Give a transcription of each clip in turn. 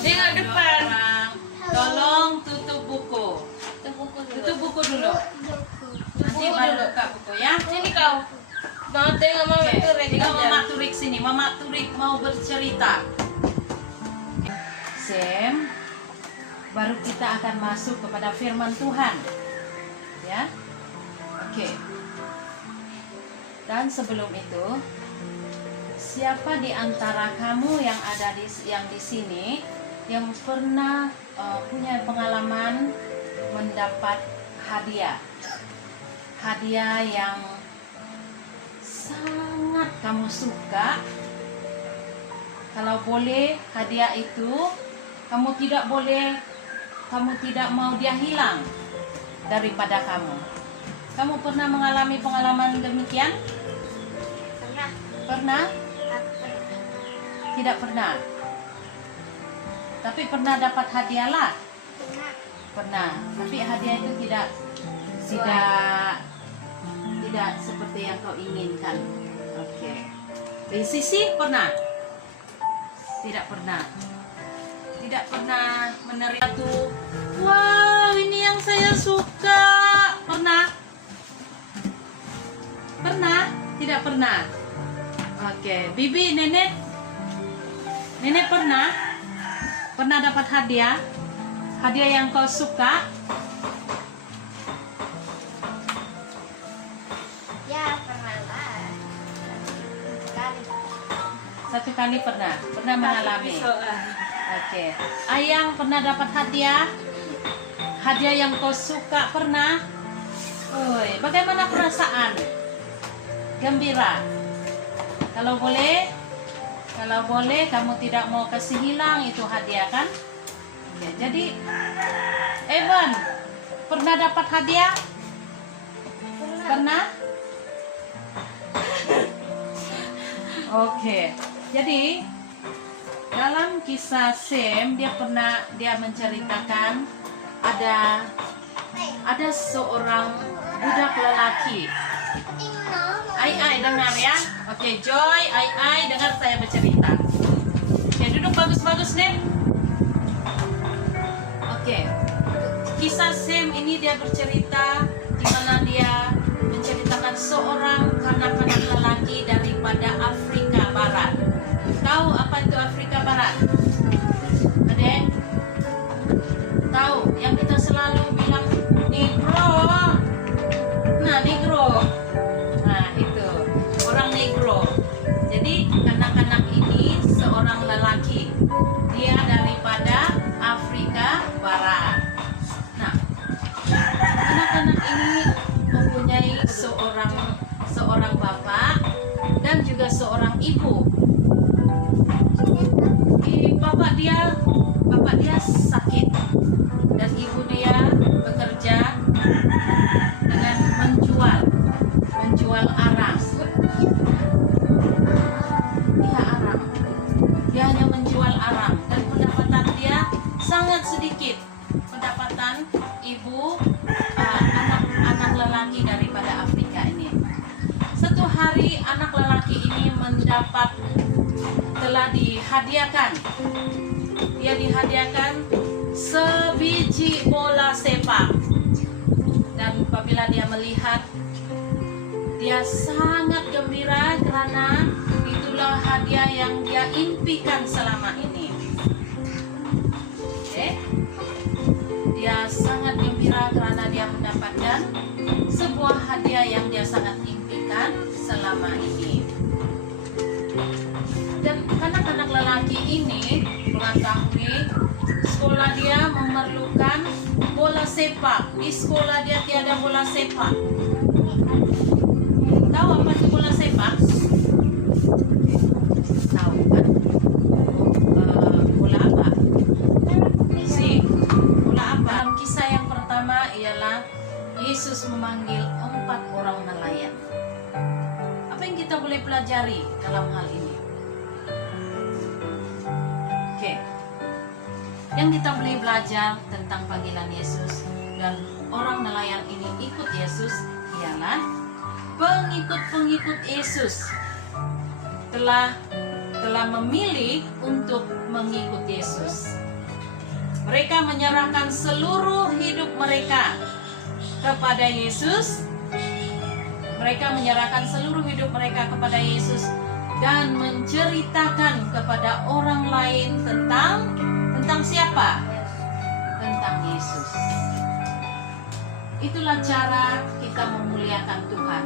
Tengok depan. Tolong tutup buku. Tutup buku dulu. Nanti baru buka buku ya. Sini kau. Mau tengok Mama Oke, Turik tinggal aja. Mama Turik sini. Mama Turik mau bercerita. Sam, baru kita akan masuk kepada firman Tuhan. Ya. Oke. Dan sebelum itu, siapa di antara kamu yang ada di sini yang pernah punya pengalaman mendapat hadiah? Hadiah yang sangat kamu suka. Kalau boleh hadiah itu kamu tidak mau dia hilang daripada kamu. Kamu pernah mengalami pengalaman demikian? Pernah. Pernah? Tidak pernah. Tapi pernah dapat hadiah lah. Pernah. Tapi hadiah itu tidak seperti yang kau inginkan. Oke. Dari Sisi pernah? Tidak pernah. Tidak pernah menerima tuh. Wow, ini yang saya suka. Pernah? Pernah? Tidak pernah. Oke, Bibi, Nenek pernah? Pernah dapat hadiah? Hadiah yang kau suka? Ya, pernah lah. Sekali. Satu kali pernah mengalami. Oke. Ayang pernah dapat hadiah? Hadiah yang kau suka pernah? Oi, bagaimana perasaan? Gembira. Kalau boleh kamu tidak mau kasih hilang itu hadiah kan? Oke, jadi Evan pernah dapat hadiah? Pernah? Oke. Jadi dalam kisah Sam dia menceritakan ada seorang budak lelaki. Ai dengar ya. Oke, Joy, Ai dengar saya bercerita. Oke, duduk bagus-bagus nih. Oke. Kisah Sam ini dia bercerita di mana dia menceritakan seorang kanak-kanak lelaki daripada Afrika Barat. Tahu apa itu Afrika Barat? Adek? Tahu yang kita selalu bilang Negro. Nah, Negro. Nah, itu orang Negro. Jadi kanak-kanak ini seorang lelaki. Dia daripada Afrika Barat. Nah, anak-anak ini mempunyai seorang bapak dan juga seorang ibu. Bapak dia sakit dan ibu dia bekerja dengan menjual arang. Iya, arang. Dia hanya menjual arang dan pendapatan dia sangat sedikit. Pendapatan ibu anak lelaki daripada Afrika ini. Satu hari anak lelaki ini telah dihadiahkan. Dia dihadiahkan sebiji bola sepak. Dan apabila dia melihat, dia sangat gembira karena itulah hadiah yang dia impikan selama ini. Oke. Dia sangat gembira karena dia mendapatkan sebuah hadiah yang dia sangat impikan selama ini. Dan anak-anak lelaki ini mengetahui sekolah dia memerlukan bola sepak. Di sekolah dia tiada bola sepak. Tahu apa itu bola sepak? Tahu kan? Bola apa? Bola apa? Dalam kisah yang pertama ialah Yesus memanggil 4 orang nelayan. Apa yang kita boleh pelajari dalam hal ini? Oke. Yang kita boleh belajar tentang panggilan Yesus dan orang nelayan ini ikut Yesus ialah pengikut-pengikut Yesus telah telah memilih untuk mengikut Yesus. Mereka menyerahkan seluruh hidup mereka kepada Yesus. Mereka menyerahkan seluruh hidup mereka kepada Yesus dan menceritakan kepada orang lain tentang siapa? Tentang Yesus. Itulah cara kita memuliakan Tuhan.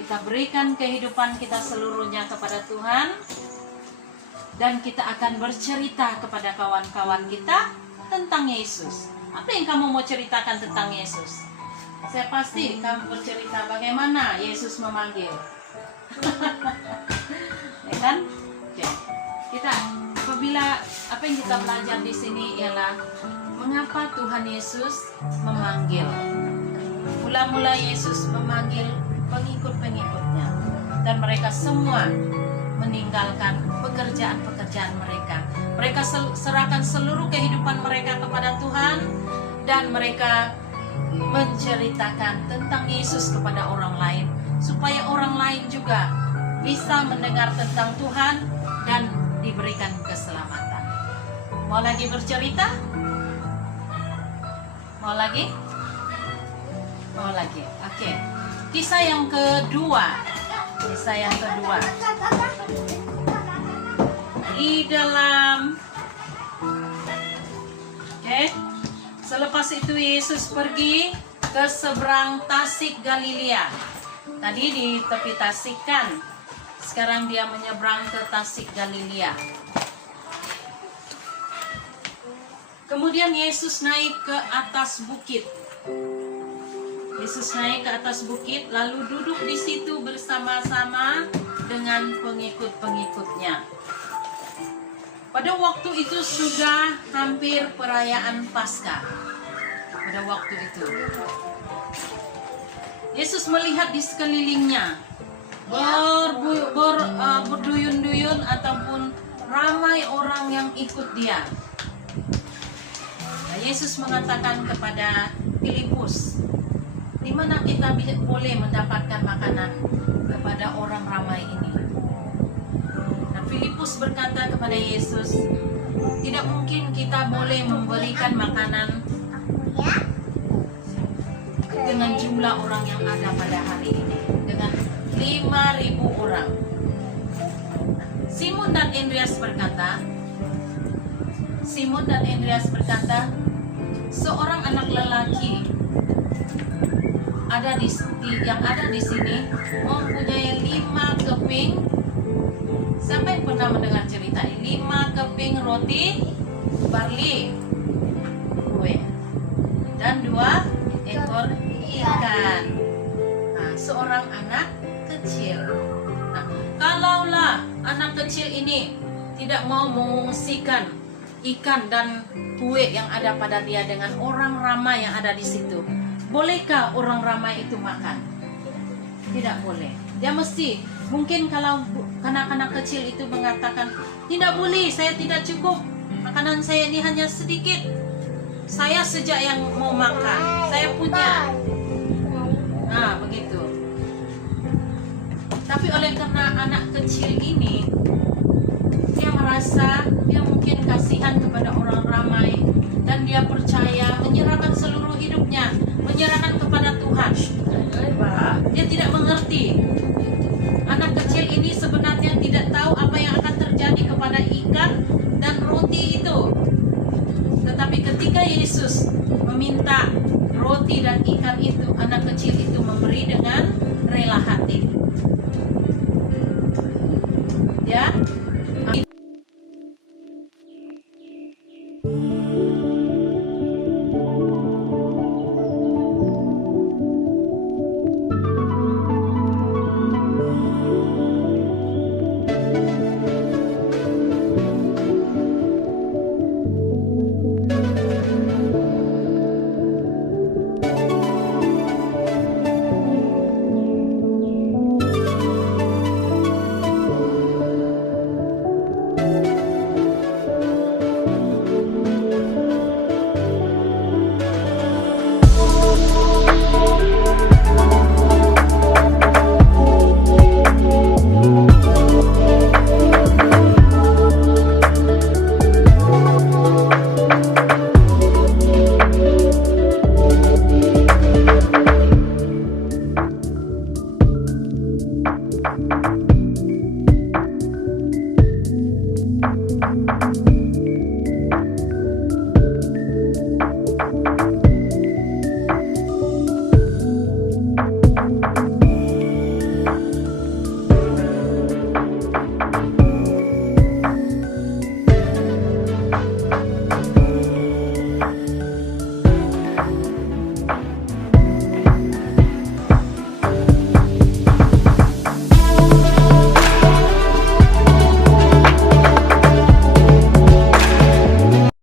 Kita berikan kehidupan kita seluruhnya kepada Tuhan, dan kita akan bercerita kepada kawan-kawan kita tentang Yesus. Apa yang kamu mau ceritakan tentang Yesus? Saya pasti kamu bercerita bagaimana Yesus memanggil. Ya kan? Oke. Kita apabila apa yang kita belajar di sini ialah mengapa Tuhan Yesus memanggil. Mula-mula Yesus memanggil pengikut-pengikutnya, dan mereka semua meninggalkan pekerjaan-pekerjaan mereka. Mereka serahkan seluruh kehidupan mereka kepada Tuhan, dan mereka menceritakan tentang Yesus kepada orang lain, supaya orang lain juga bisa mendengar tentang Tuhan dan diberikan keselamatan. Mau lagi bercerita? Mau lagi? Mau lagi? Oke. Kisah yang kedua. Di dalam selepas itu Yesus pergi ke seberang Tasik Galilea. Tadi di tepi Tasik kan, sekarang dia menyeberang ke Tasik Galilea. Kemudian Yesus naik ke atas bukit. Yesus naik ke atas bukit lalu duduk di situ bersama-sama dengan pengikut-pengikutnya. Pada waktu itu sudah hampir perayaan Paskah. Pada waktu itu Yesus melihat di sekelilingnya berduyun-duyun ataupun ramai orang yang ikut dia. Nah, Yesus mengatakan kepada Filipus, di mana kita boleh mendapatkan makanan kepada orang ramai ini? Nah, Filipus berkata kepada Yesus, tidak mungkin kita boleh memberikan makanan dengan jumlah orang yang ada pada hari ini, dengan 5.000 orang. Simon dan Andreas berkata, seorang anak lelaki yang ada di sini mempunyai 5 keping. Siapa yang pernah mendengar cerita ini? 5 keping roti barli kue dan 2 ekor ikan. Nah, seorang anak kecil. Nah, kalaulah anak kecil ini tidak mau mengungsikan ikan dan kue yang ada pada dia dengan orang ramai yang ada di situ, bolehkah orang ramai itu makan? Tidak boleh. Dia mesti, mungkin kalau anak-anak kecil itu mengatakan, tidak boleh, saya tidak cukup, makanan saya ini hanya sedikit, saya sejak yang mau makan, saya punya. Nah, begitu. Tapi oleh karena anak kecil ini, dia merasa dia mungkin kasihan kepada orang ramai, dan dia percaya menyerahkan seluruh hidupnya, menyerahkan kepada Tuhan. Dia tidak mengerti